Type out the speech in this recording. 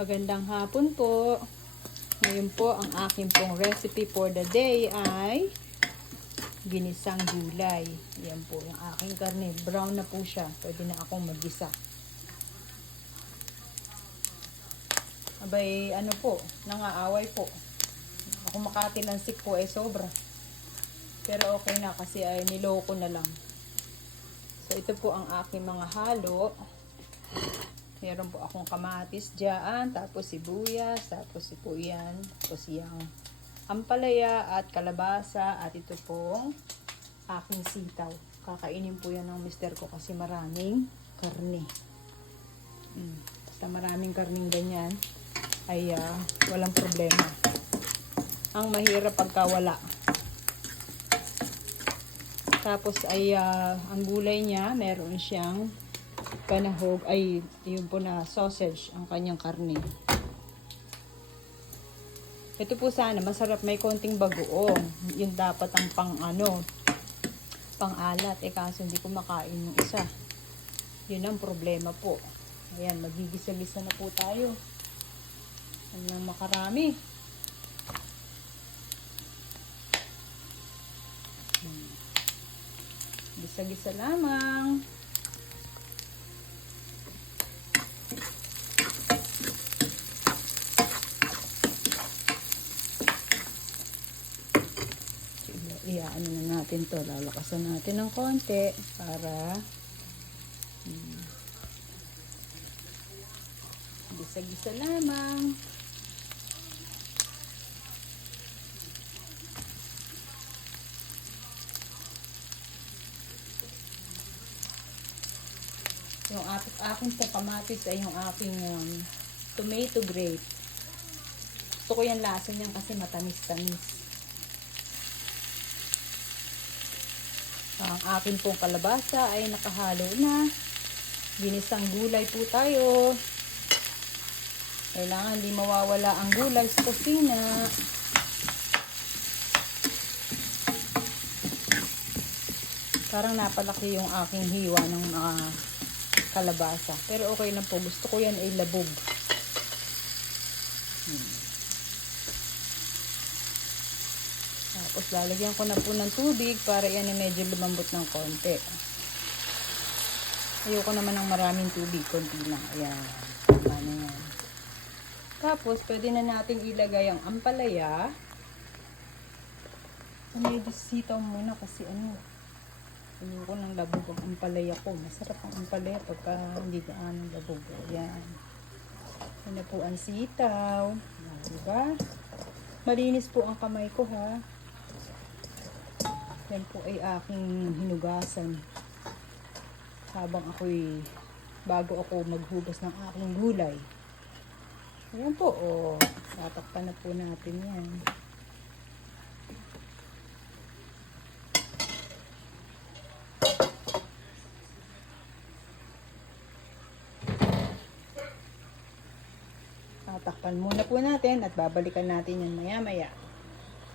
Magandang hapon po. Ngayon po ang aking pong recipe for the day ay ginisang gulay. Yan po yung aking karne. Brown na po siya. Pwede na akong magisa. Abay, ano po, nangaaway po. Ako makatilansik po ay sobra. Pero okay na kasi ay niloko na lang. So ito po ang aking mga halo. Meron po akong kamatis dyan, tapos sibuyas, tapos po yan, tapos yung ampalaya at kalabasa, at ito pong aking sitaw. Kakainin po yan ng mister ko kasi maraming karne. Basta maraming karning ganyan, ay walang problema. Ang mahirap pagka wala. Tapos ay ang gulay niya, meron siyang panahog, ay yun po na sausage ang kanyang karne. Ito po sana masarap, may konting bagoong. Yun dapat ang pang alat. Kaso hindi ko makain yung isa. Yun ang problema po. Ayan, magigisa-gisa na po tayo. Hanggang makarami. Gisa-gisa lamang. Ano na natin to, lalakasan natin ng konti para gisa-gisa lamang. Yung aking po kamatis ay yung aking tomato grape. Gusto ko yung lasa niyan kasi matamis-tamis. Ang akin pong kalabasa ay nakahalo na. Ginisang gulay po tayo. Kailangan di mawawala ang gulay sa kusina. Parang napalaki yung aking hiwa ng mga kalabasa. Pero okay lang po. Gusto ko yan ay labog. Tapos lalagyan ko na po ng tubig para yan ay medyo lumambot ng konti. Ayoko naman ng maraming tubig, konti lang. Ayan. Tama na yan. Tapos pwede na natin ilagay ang ampalaya. Medyo sitaw muna kasi ayoko ng labog ang ampalaya ko. Masarap ang ampalaya pagka hindi gaano labog. Ayan. Yan na po ang sitaw. Diba? Malinis po ang kamay ko, ha. Yan po ay aking hinugasan habang bago ako maghugas ng aking gulay. Ayan po, tatakpan na po natin yan. Tatakpan muna po natin at babalikan natin yan maya-maya.